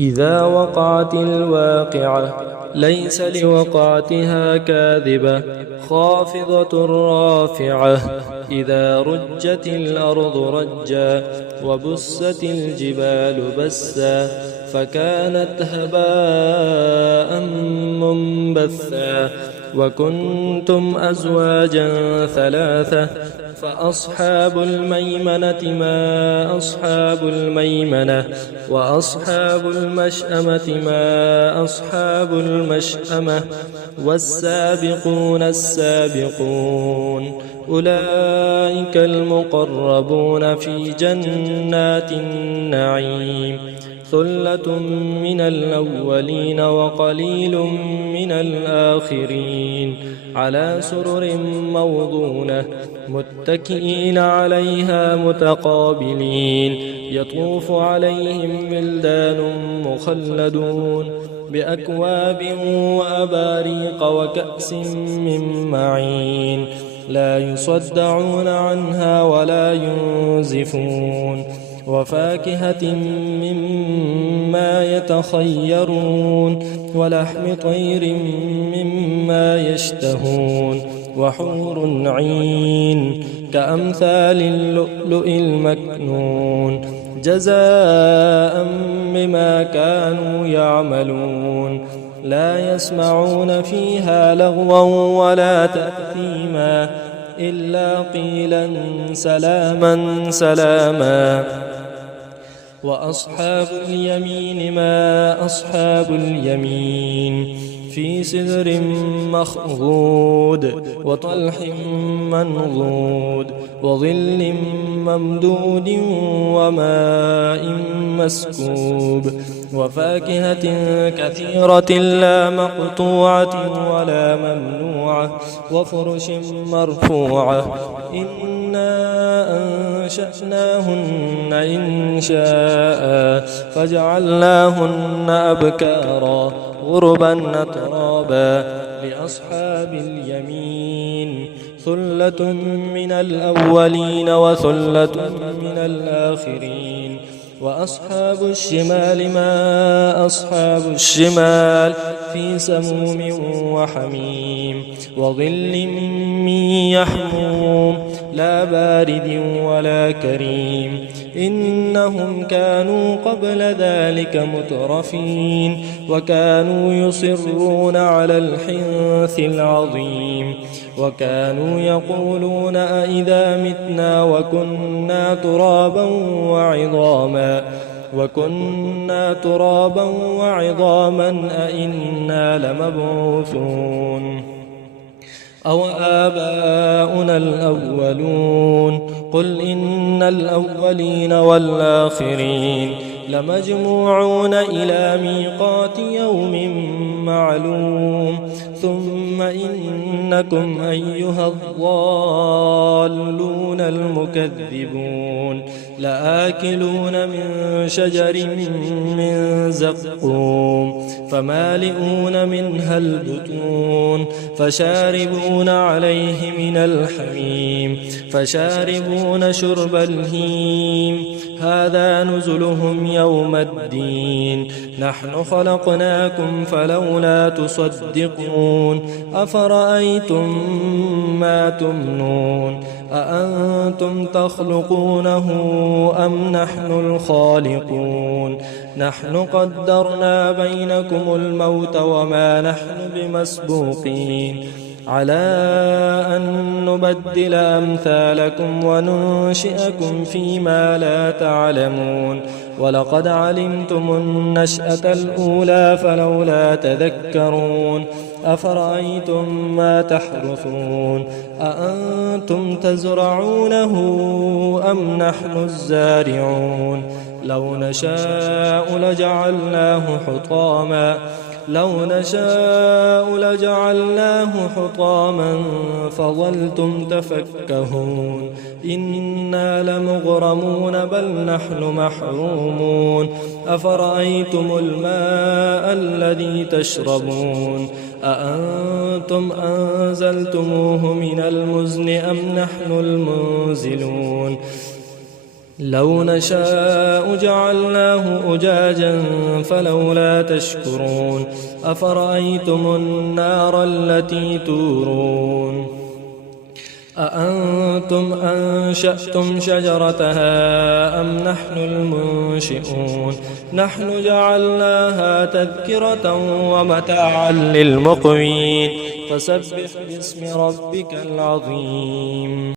إذا وقعت الواقعة ليس لوقعتها كاذبة خافضة رافعة إذا رجت الأرض رجا وبست الجبال بسا فكانت هباء منبثا وكنتم أزواجا ثلاثة فأصحاب الميمنة ما أصحاب الميمنة وأصحاب المشأمة ما أصحاب المشأمة والسابقون السابقون أولئك المقربون في جنات النعيم ثلة من الأولين وقليل من الآخرين على سرر موضونة متكئين عليها متقابلين يطوف عليهم ولدان مخلدون بأكواب وأباريق وكأس من معين لا يصدعون عنها ولا ينزفون وفاكهة مما يتخيرون ولحم طير مما يشتهون وحور عين كأمثال اللؤلؤ المكنون جزاء بما كانوا يعملون لا يسمعون فيها لغوا ولا تأثيما إلا قيلا سلاما سلاما وأصحاب اليمين ما أصحاب اليمين في سدر مخضود وطلح منضود وظل ممدود وماء مسكوب وفاكهة كثيرة لا مقطوعة ولا ممنوعة وفرش مرفوعة إنا أنشأناهن إنشاء فجعلناهن أبكارا غربا أترابا لأصحاب اليمين ثلة من الأولين وثلة من الآخرين وأصحاب الشمال ما أصحاب الشمال في سموم وحميم وظل من يحموم لا بارد ولا كريم إنهم كانوا قبل ذلك مترفين وكانوا يصرون على الحنث العظيم وكانوا يقولون أئذا متنا وكنا ترابا وعظاما أئنا لمبعوثون أو آباؤنا الأولون قل إن الأولين والآخرين لمجموعون إلى ميقات يوم معلوم ثم إنكم أيها الضالون المكذبون لآكلون من شجر من زقوم فمالئون منها البطون فشاربون عليه من الحميم فشاربون شرب الهيم هذا نزلهم يوم الدين نحن خلقناكم فلولا تصدقون أفرأيتم ما تمنون أأنتم تخلقونه أم نحن الخالقون نحن قدرنا بينكم الموت وما نحن بمسبوقين على أن نبدل أمثالكم وننشئكم فيما لا تعلمون ولقد علمتم النشأة الأولى فلولا تذكرون أفرأيتم ما تحرثون أأنتم تزرعونه أم نحن الزارعون لو نشاء لجعلناه حطاما فظلتم تفكهون إنا لمغرمون بل نحن محرومون أفرأيتم الماء الذي تشربون أأنتم أنزلتموه من المزن أم نحن المنزلون لو نشاء جعلناه أجاجا فلولا تشكرون أفرأيتم النار التي تورون أأنتم أنشأتم شجرتها أم نحن المنشئون نحن جعلناها تذكرة ومتاعا للمقوين فسبح باسم ربك العظيم.